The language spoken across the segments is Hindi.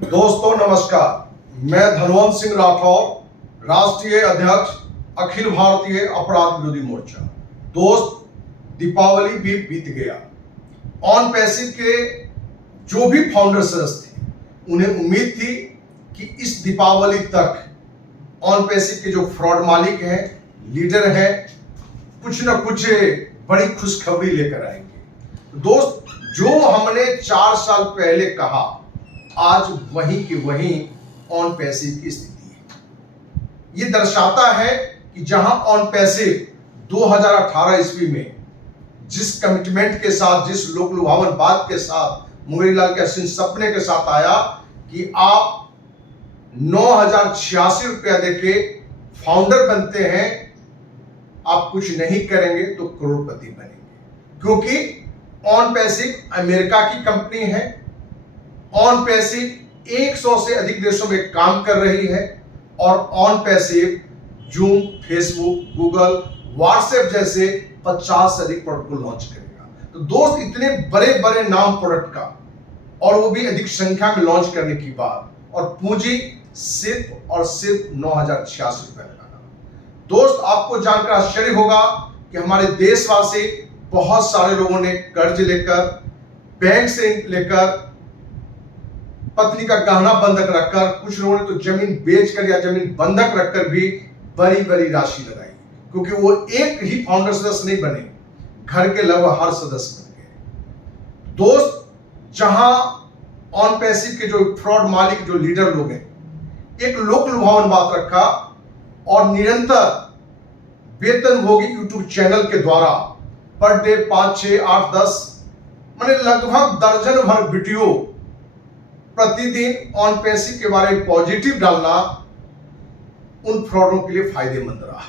दोस्तों नमस्कार, मैं धनवंत सिंह राठौर, राष्ट्रीय अध्यक्ष अखिल भारतीय अपराध विरोधी मोर्चा। दोस्त, दीपावली भी बीत गया। ऑन पैसिव के जो भी फाउंडर सदस्य थे उन्हें उम्मीद थी कि इस दीपावली तक ऑन पैसिव के जो फ्रॉड मालिक हैं, लीडर हैं, कुछ न कुछ बड़ी खुशखबरी लेकर आएंगे। दोस्त, जो हमने 4 साल पहले कहा, आज वहीं की वहीं ऑन पैसिव की स्थिति है। ये दर्शाता है कि जहां ऑन पैसिव 2018 ईस्वी में जिस कमिटमेंट के साथ, जिस लोक लुभावन बात के साथ, मुंगेरीलाल के हसीन सपने के साथ आया कि आप 9,086 रुपया देके फाउंडर बनते हैं, आप कुछ नहीं करेंगे तो करोड़पति बनेंगे। क्योंकि ऑन पैसिव अमेरिका की कंपनी है। ऑन पैसिव 100 से अधिक देशों में काम कर रही है और on passive zoom, Facebook, Google, WhatsApp जैसे 50 से अधिक प्रोडक्ट को लॉन्च करेगा। तो दोस्त, इतने बड़े बड़े नाम प्रोडक्ट का, और वो भी अधिक संख्या में लॉन्च करने की बात, और पूंजी सिर्फ और सिर्फ 9,086 रुपए लगाना। दोस्त, आपको जानकर आश्चर्य होगा कि हमारे देशवासी, बहुत सारे लोगों ने कर्ज लेकर, बैंक से लेकर, पत्नी का गहना बंधक रखकर, कुछ लोगों ने तो जमीन बेचकर या जमीन बंधक रखकर भी बड़ी बड़ी राशि लगाई। क्योंकि वो एक ही फाउंडर सदस्य नहीं बने, घर के लगभग हर सदस्य बन गए। दोस्त, जहां ऑन पैसिव के जो फ्रॉड मालिक, जो लीडर लोग हैं, एक लोक लुभावन बात रखा और निरंतर वेतनभोगी यूट्यूब चैनल के द्वारा पर डे 5, 6, 8, 10 माने लगभग दर्जन भर वीडियो प्रतिदिन ऑन पैसिव के बारे में पॉजिटिव डालना उन फ्रॉडों के लिए फायदेमंद रहा।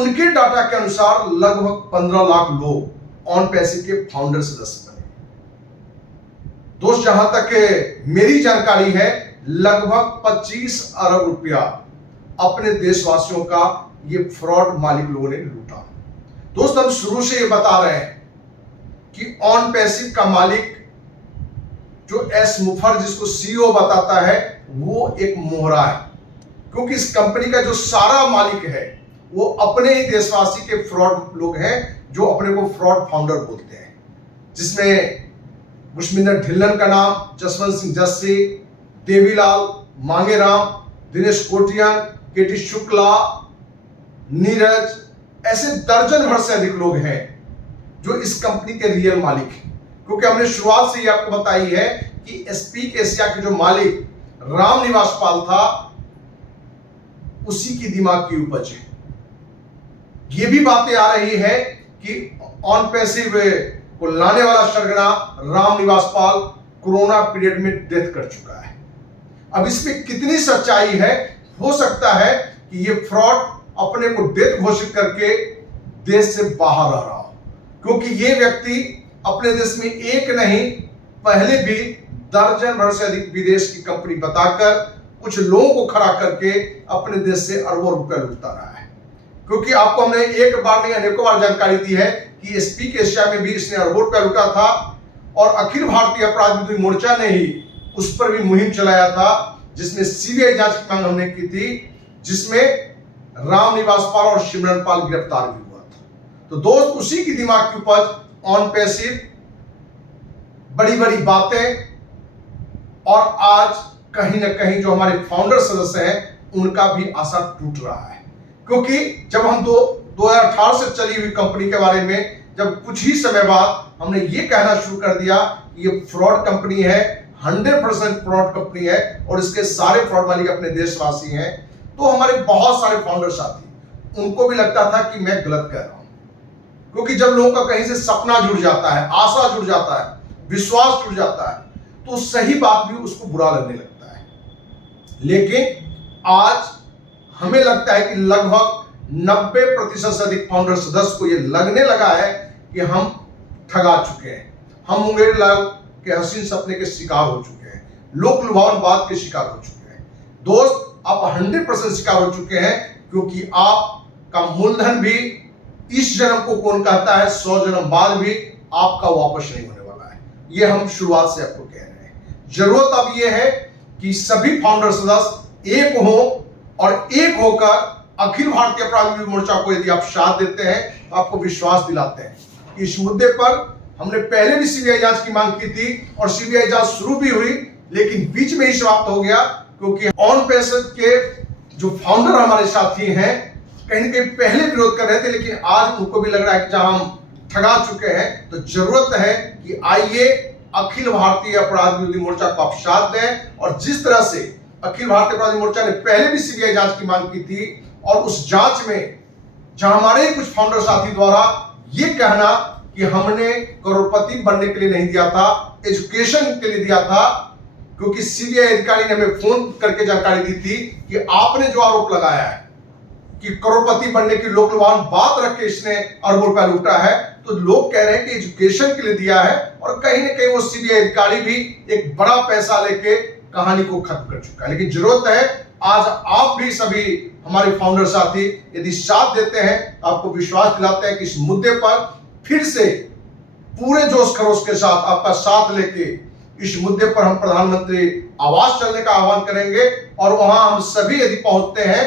उनके डाटा के अनुसार लगभग 15 लाख लोग ऑन पैसिव के फाउंडर सदस्य बने। दोस्त, जहां तक मेरी जानकारी है, लगभग 25 अरब रुपया अपने देशवासियों का ये फ्रॉड मालिक लोगों ने लूटा। दोस्त, हम शुरू से ये बता रहे हैं कि ऑन पैसिव का मालिक जो एस मुफर, जिसको सीईओ बताता है, वो एक मोहरा है। क्योंकि इस कंपनी का जो सारा मालिक है वो अपने ही देशवासी के फ्रॉड लोग हैं, जो अपने को फ्रॉड फाउंडर बोलते हैं। जिसमें बुशमिंदर ढिल्लन का नाम, जसवंत सिंह जस्सी, देवीलाल, मांगेराम, दिनेश कोटियान, केटी शुक्ला, नीरज, ऐसे दर्जन भर से अधिक लोग हैं जो इस कंपनी के रियल मालिक हैं। क्योंकि हमने शुरुआत से ही आपको बताई है कि स्पीक एशिया के जो मालिक राम निवास पाल था, उसी की दिमाग की उपज है। ये भी बातें आ रही है कि ऑन पैसिव को लाने वाला सरगना राम निवास पाल कोरोना पीरियड में डेथ कर चुका है। अब इसमें कितनी सच्चाई है? हो सकता है कि ये फ्रॉड अपने को डेथ घोषित करके देश से बाहर आ रहा हो। क्योंकि ये व्यक्ति अपने देश में एक नहीं, पहले भी दर्जन भर से अधिक विदेश की कंपनी बताकर कुछ लोगों को खड़ा करके अपने देश से अरबों रुपए लूटता रहा है। क्योंकि आपको हमने एक बार नहीं अनेकों बार जानकारी दी है कि स्पीक एशिया में भी इसने अरबों रुपया लूटा था, और अखिल भारतीय अपराध विरोधी मोर्चा ने ही उस पर भी मुहिम चलाया था, जिसमें सीबीआई जांच की मांग हमने की थी, जिसमें राम निवास पाल और सिमरन पाल गिरफ्तार भी हुआ था। तो दोस्त, उसी की दिमाग की उपज ऑन पैसिव, बड़ी बड़ी बातें, और आज कहीं ना कहीं जो हमारे फाउंडर सदस्य हैं उनका भी आशा टूट रहा है। क्योंकि जब हम 2018 से चली हुई कंपनी के बारे में, जब कुछ ही समय बाद हमने ये कहना शुरू कर दिया कि ये फ्रॉड कंपनी है, 100% फ्रॉड कंपनी है और इसके सारे फ्रॉड मालिक अपने देशवासी हैं, तो हमारे बहुत सारे फाउंडर साथी, उनको भी लगता था कि मैं गलत कह रहा हूं। क्योंकि जब लोगों का कहीं से सपना जुड़ जाता है, आशा जुड़ जाता है, विश्वास जुड़ जाता है, तो सही बात भी उसको बुरा लगने लगता है। लेकिन आज हमें लगता है कि लगभग 90% से अधिक फाउंडर सदस्य को यह लगने लगा है कि हम ठगा चुके हैं, हम मुंगेरीलाल के हसीन सपने के शिकार हो चुके हैं, लोक लुभावन बात के शिकार हो चुके हैं। दोस्त, आप 100% शिकार हो चुके हैं, क्योंकि आपका मूलधन भी इस जन्म को कौन कहता है, 100 जन्म बाद भी आपका वापस नहीं होने वाला है। ये हम शुरुआत से आपको कह रहे हैं। जरूरत अब यह है कि सभी फाउंडर सदस्य एक हो और एक होकर अखिल भारतीय अपराध विरोधी मोर्चा को यदि आप साथ देते हैं तो आपको विश्वास दिलाते हैं कि इस मुद्दे पर हमने पहले भी सीबीआई जांच की मांग की थी और सीबीआई जांच शुरू भी हुई, लेकिन बीच में ही समाप्त हो गया क्योंकि ऑन पैसेज के जो फाउंडर हमारे साथी हैं कहीं ना कहीं पहले विरोध कर रहे थे, लेकिन आज उनको भी लग रहा है कि जहां हम ठगा चुके हैं तो जरूरत है कि आइए अखिल भारतीय अपराध विरोधी मोर्चा को आप साथ दें। और जिस तरह से अखिल भारतीय अपराध मोर्चा ने पहले भी सीबीआई जांच की मांग की थी और उस जांच में जहां हमारे कुछ फाउंडर साथी द्वारा यह कहना कि हमने करोड़पति बनने के लिए नहीं दिया था, एजुकेशन के लिए दिया था, क्योंकि सीबीआई अधिकारी ने हमें फोन करके जानकारी दी थी कि आपने जो आरोप लगाया है कि करोड़पति बनने की लोक लुभावन बात रख के इसने अरबों रुपया लूटा है, तो लोग कह रहे हैं कि एजुकेशन के लिए दिया है और कहीं ना कहीं वो सीबीआई अधिकारी भी एक बड़ा पैसा लेके कहानी को खत्म कर चुका है। लेकिन जरूरत है आज आप भी सभी हमारे फाउंडर साथी यदि साथ देते हैं तो आपको विश्वास दिलाते हैं कि इस मुद्दे पर फिर से पूरे जोश खरोश के साथ आपका साथ लेके इस मुद्दे पर हम प्रधानमंत्री आवास चलने का आह्वान करेंगे और वहां हम सभी यदि पहुंचते हैं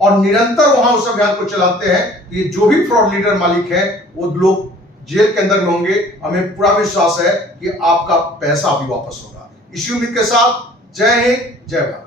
और निरंतर वहां उस अभियान को चलाते हैं तो ये जो भी फ्रॉड लीडर मालिक है वो लोग जेल के अंदर में होंगे। हमें पूरा विश्वास है कि आपका पैसा भी वापस होगा। इसी उम्मीद के साथ जय हिंद, जय भारत।